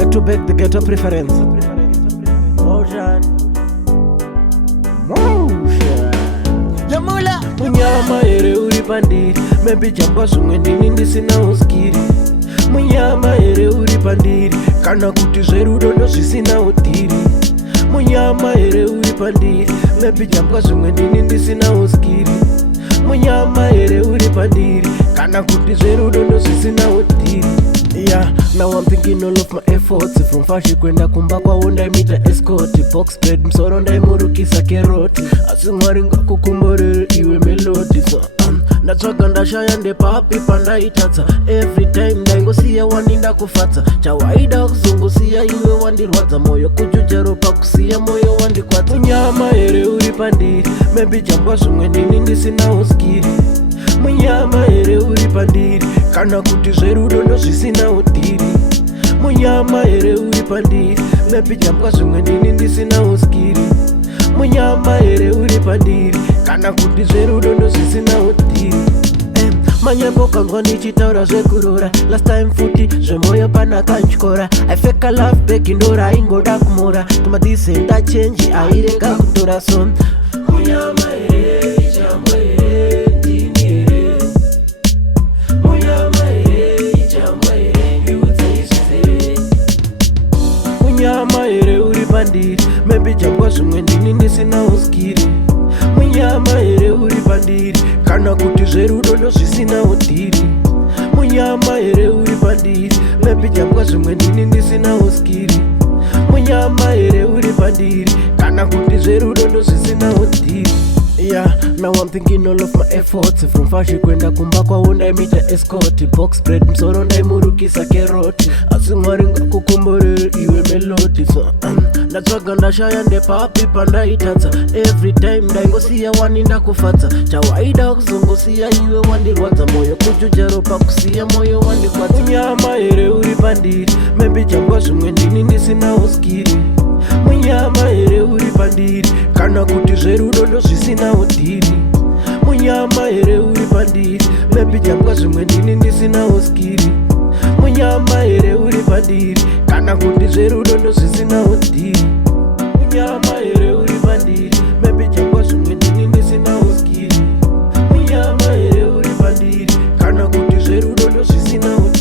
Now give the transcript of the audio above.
Back to back the ghetto preference. Motion. Yamula Munyama ere uri pandiri Maybe jamba zumwe ndini ndisina uskiri. Munyama ere uri pandiri Kana kuti zverudo ndo zvisina utiri. Munyama ere uri pandiri Maybe jamba zumwe ndini ndisina uskiri. Munyama ere uri pandiri Kana kuti zverudo ndo zvisina utiri. Yeah, now I'm thinking all of my efforts. From fashi kwenda kumba kwa onda imita escort. Box bed msoro ndaimurukisa keroti. Asi mwari ngakukumborere iwe melody. So ndatsvaga ndashaya ndepapi pandaitatsa. Every time ndaingosiya wani ndakufatsa. Chawaida kuzongosiya iwe wandirwadza. Moyo kujuja ropa kusiya moyo wandikwatsa. Munyama ere uri pandiri Maybe jamba zvimwe ndini ndisina uskiri. Munyama ere uri pandiri Kana kuti zverudo ndo zvisina utiri. Munyama ere uri pandiri Maybe jamba zvimwe ndini ndisina uskiri. Munyama ere uri pandiri Kana kuti zverudo ndo zvisina utiri. Manyembo kanzwa ndichitaura zvekurora. Last time futi zvemoyo pana kanchikora. I fake a love back indora ingoda kumora. Tumadise ndachenji airega kutora so. Munyama ere ijambo ere ndini ere. Munyama ere ijambo ere ndiudzisere. Munyama ere uri pandiri Maybe jamba zvimwe ndini ndisina uskiri. Munyama ere uri pandiri Kana kuti zverudo ndo zvisina utiri. Munyama ere uri pandiri Maybe jamba zvimwe ndini ndisina uskiri. Munyama ere uri pandiri Kana kuti zverudo ndo zvisina utiri. Yeah, now I'm thinking all of my efforts. From fashi kwenda kumba kwa onda imita escort. Box bread msoro ndaimurukisa keroti. Asi mwari ngakukumborere iwe melody. So ndatsvaga ndashaya ndepapi pandaitatsa. Every time ndaingosiya wani ndakufatsa. Chawaida kuzongosiya iwe wandirwadza. Moyo kujuja ropa kusiya moyo wandikwatsa. Munyama ere uri pandiri Maybe jamba zvimwe ndini ndisina uskiri. Munyama ere uri pandiri Kana kuti zverudo ndo zvisina utiri. Munyama ere uri pandiri Maybe jamba zvimwe ndini ndisina uskiri. Munyama ere uri pandiri Kana kuti zverudo ndo zvisina utiri. Munyama ere uri pandiri Maybe jamba zvimwe ndini ndisina uskiri. Munyama ere uri pandiri Kana kuti zverudo ndo zvisina utiri.